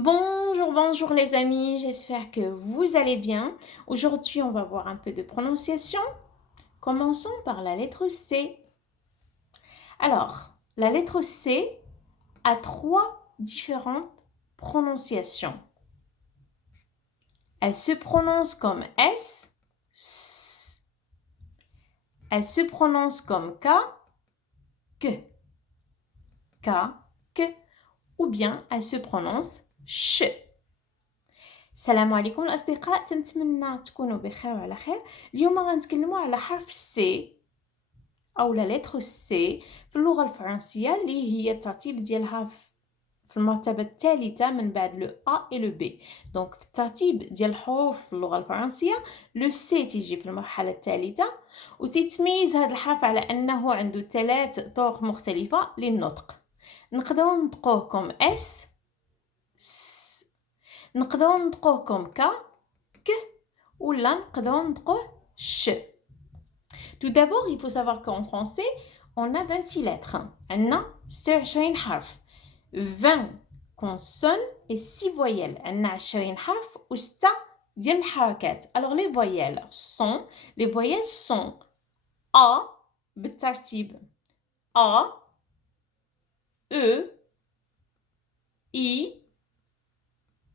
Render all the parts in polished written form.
Bonjour, bonjour les amis, j'espère que vous allez bien. Aujourd'hui, on va voir un peu de prononciation. Commençons par la lettre C. Alors, la lettre C a trois différentes prononciations. Elle se prononce comme S, S. Elle se prononce comme K, K, K, K. Ou bien elle se prononce CH. السلام عليكم الأصدقاء، نتمنى تكونوا بخير وعلى خير. اليوم غنتكلموا على حرف سي أو لا لتر سي في اللغة الفرنسية اللي هي الترتيب ديالها في المرتبة الثالثة من بعد لو أ إي لو بي. دونك في الترتيب ديال الحروف في اللغة الفرنسية لو سي تيجي في المرحلة الثالثة، وتتميز هذا الحرف على أنه عنده ثلاث طرق مختلفة للنطق. نقدروا ننطقوه كوم اس، نقدروا ننطقوه كوم ك ولا نقدروا ننطقوه ش. Tout d'abord, il faut savoir qu'en français, on a 26 lettres. عندنا 26 حرف. 20 consonnes et 6 voyelles. عندنا 20 حرف و 6 ديال الحركات. Alors les voyelles sont A بالترتيب A, E, I,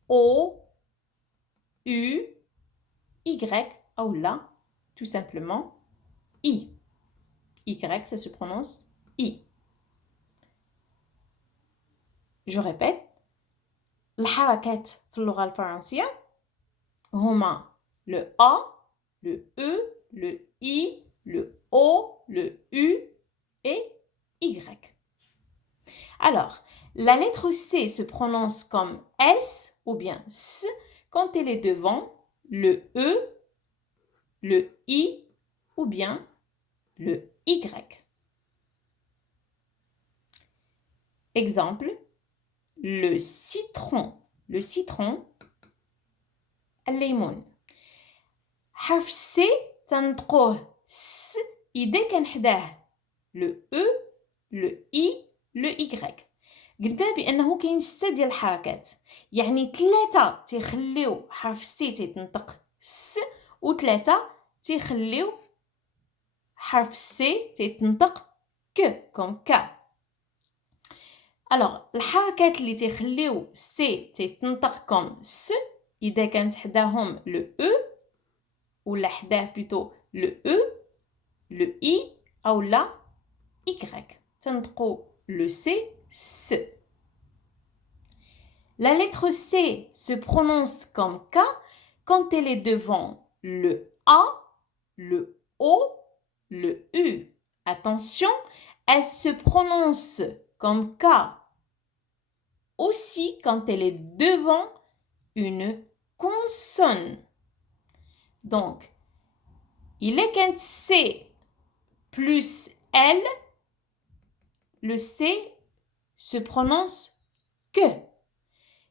O, U, Y, ou là, tout simplement, I. Y, ça se prononce I. Je répète, الحركات في اللغة الفرنسية هما le A, le E, le I, le O, le U et Y. Alors, la lettre C se prononce comme S ou bien S quand elle est devant le E, le I ou bien le Y. Exemple, le citron. Le citron, الليمون. حرف C تنطقوه S إذا كان حداه le E, le I, le Y. قلنا بأنه كاين 6 ديال الحركات، يعني 3 تيخليو حرف سي تيتنطق س و3 تيخليو حرف سي تيتنطق ك كوم كا. الوغ الحركات اللي تيخليو سي تيتنطق كوم س اذا كانت حداهم لو او ولا حداه بلوتو لو او لو اي او لا ايكغيك تنطقوا لو سي س. La lettre C se prononce comme K quand elle est devant le A, le O, le U. Attention, elle se prononce comme K aussi quand elle est devant une consonne. Donc, il est qu'un C plus L, le C se prononce que.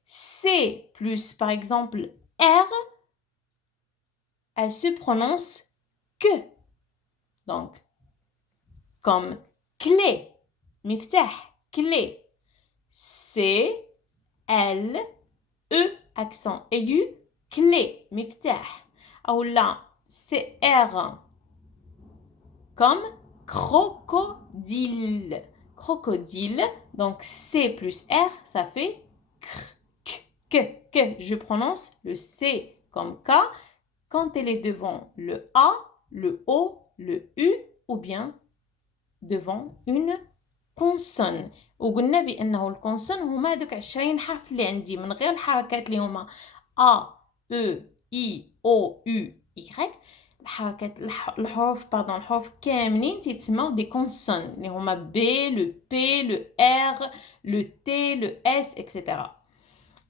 C plus, par exemple, R, elle se prononce que. Donc, comme clé, miftah, clé. C, L, E, accent aigu, clé, miftah. Ou là, c'est R, comme crocodile. Crocodile, donc C plus R, ça fait que. Je prononce le C comme K quand elle est devant le A, le O, le U ou bien devant une consonne. وقلنا بأنه الكونسون هما دوك 20 حرف اللي عندي من غير الحركات اللي هما A, E, I, O, U, Y. الحروف كاملين تيتسموا دي كونسون اللي هما B, le P, le R, le T, le S, etc.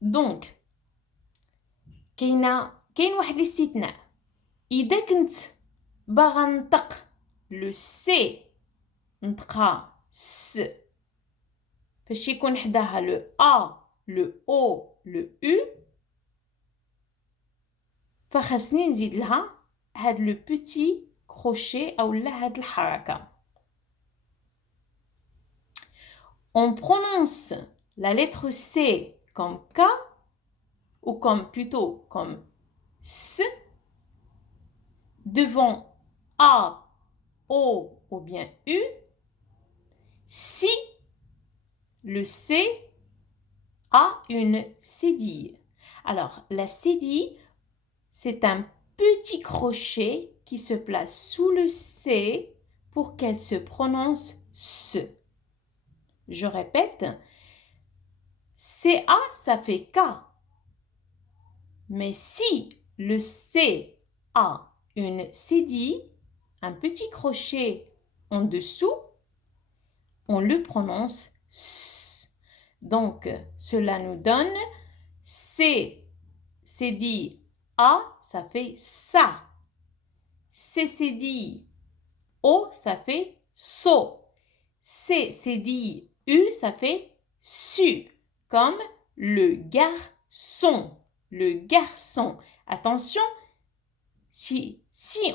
دونك كاين واحد الاستثناء. اذا كنت باغا نطق لو سي نطقها س فاش يكون حداها لو ا لو او لو او فخاصني نزيد لها هاد لو بوتي كروشي او لا هاد الحركه. On prononce la lettre C comme K ou comme plutôt comme S, devant A, O ou bien U, si le C a une cédille. Alors, la cédille, c'est un petit crochet qui se place sous le C pour qu'elle se prononce S. Je répète, CA, ça fait K. Mais si le C a une cédille, un petit crochet en dessous, on le prononce S. Donc, cela nous donne C, cédille A, ça fait ça. C, cédille O, ça fait so. C, cédille U, ça fait su. Comme le garçon. Le garçon. Attention, si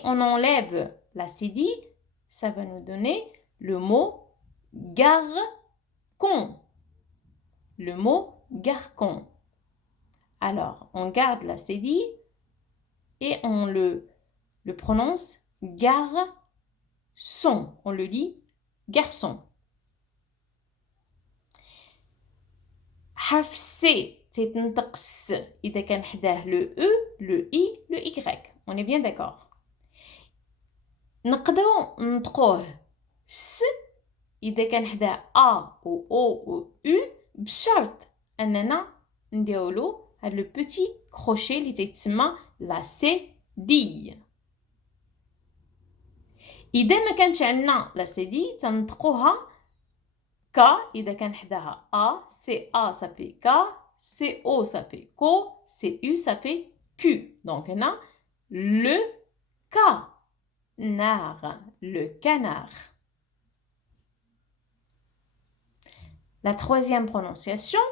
on enlève la cédille, ça va nous donner le mot garcon. Le mot garcon. Alors, on garde la cédille et on le prononce garçon. On le dit garçon. حرف C تيتنطق س إذا كان حداه le E, le I, le Y. On est bien d'accord. نقدروا ننطقوه س إذا كان حداه A ou O ou U بشرط أننا نديرولو هاد لو بوتي كروشي اللي تيتسمى لا سيدي. إذا ما كانش عندنا لا سيدي تنطقوها ك إذا كان حداها A, c'est A ça fait K, c'est O ça fait ko, c'est U ça fait Q. Donc هنا le canard, le canard. La troisième prononciation,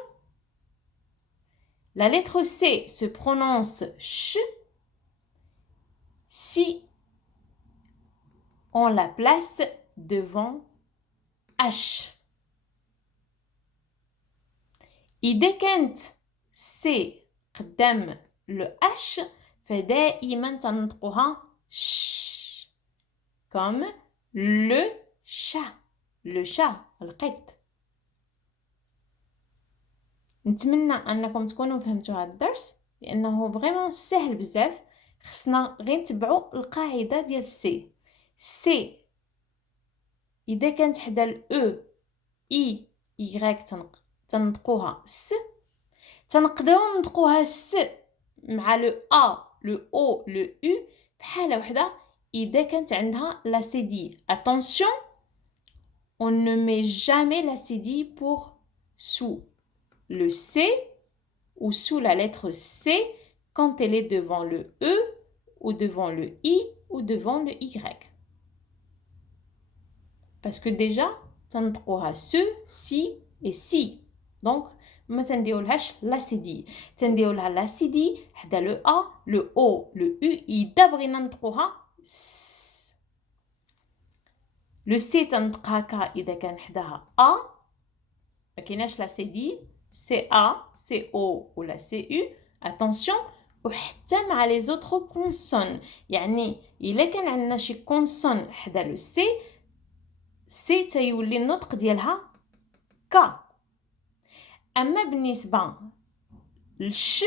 la lettre C se prononce ch si on la place devant H. إذا كانت C قدام le H فدائما تنطقوها ش comme le chat القط. نتمنى أنكم تكونوا فهمتوا هذا الدرس لأنه فريمون سهل بزاف. خصنا غير نتبعوا القاعدة ديال سي. سي إذا كانت حدا الأو إي إيغريك تنطقوها س. تنقدروا نطقوها س مع لو أ لو أو لو أو بحالة وحدة إذا كانت عندها لا سيدي. Attention, on ne met jamais la cédille pour sous le C ou sous la lettre C quand elle est devant le E ou devant le I ou devant le Y. Parce que déjà, تنطقوها ce, si et si. Donc, ما تنديرولهاش لا سيدي. تنديرولها لا سيدي حدا لو A, le O, le U. إذا بغينا نطقوها س. Le C تنطقها ك إذا كان حداها A. ما كايناش لا سيدي. CA, CO ou la CU. Attention, وحتى مع les autres consonnes. يعني إلا كان عندنا شي consonne حدا لو C, C تيولي النطق ديالها ك. أما بالنسبة للش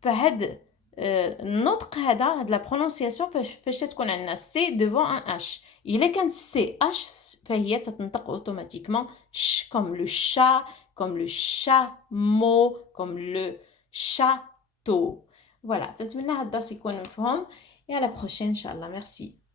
فهاد النطق هاد لا برونونسياسيون فاش تكون عندنا سي ديفون ان اش. إلا كانت سي اش فهي تتنطق اوتوماتيكمون ش كوم لو شا كوم لو شامو كوم لو شاتو. فوالا تنتمنى هاد الدرس يكون مفهوم. et à la prochaine إن شاء الله. merci.